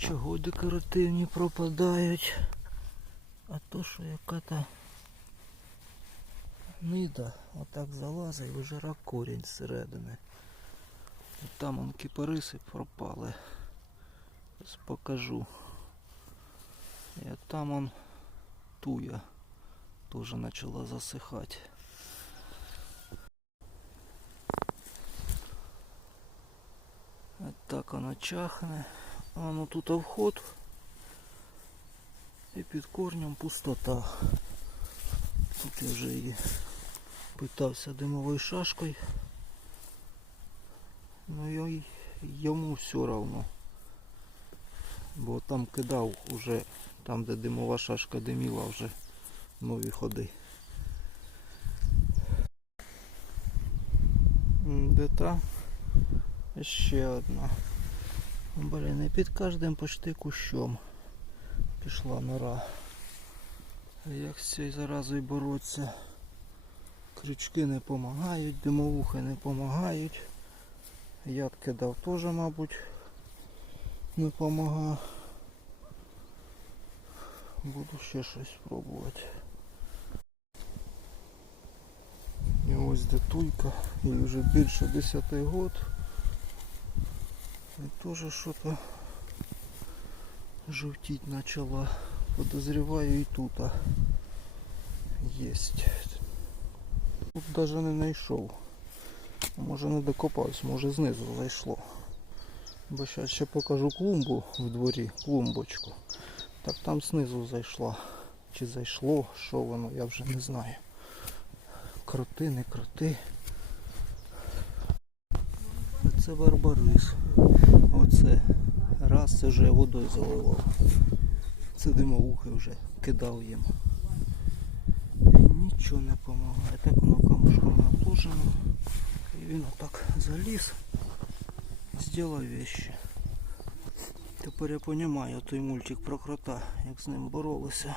Чого декоративні пропадають? А то що яка-то нида отак залазить вижира корінь зсередини. Там он кипариси пропали. Зараз покажу. І там он туя теж почала засихати. От так воно чахне. А ну тут вход. І під корнем пустота. Тут я вже її питався димовою шашкою. Ну йому все равно. Бо там кидав уже, там де димова шашка диміла вже нові ходи. Де та? Ще одна. Блін, і під кожним почти кущом пішла нора. Як з цією заразою боротися? Крючки не допомагають, димовухи не допомагають. Яд кидав теж, мабуть, не допомагає. Буду ще щось пробувати. І ось де туйка, їй вже більше 10 год. І теж щось жовтіть почала. Подозреваю і тут єсть. Тут навіть не знайшов. Може не докопався, може знизу зайшло. Бо зараз ще покажу клумбу в дворі, клумбочку. Так там знизу зайшла. Чи зайшло, що воно, я вже не знаю. Кроти, не кроти. Це барбарис. Оце раз це вже водою заливав. Це димовухи вже кидав їм. Нічого не допомагає. Так воно камушками обложено. І він отак заліз. Зробив вещи. Тепер я розумію той мультик про крота, як з ним боролися.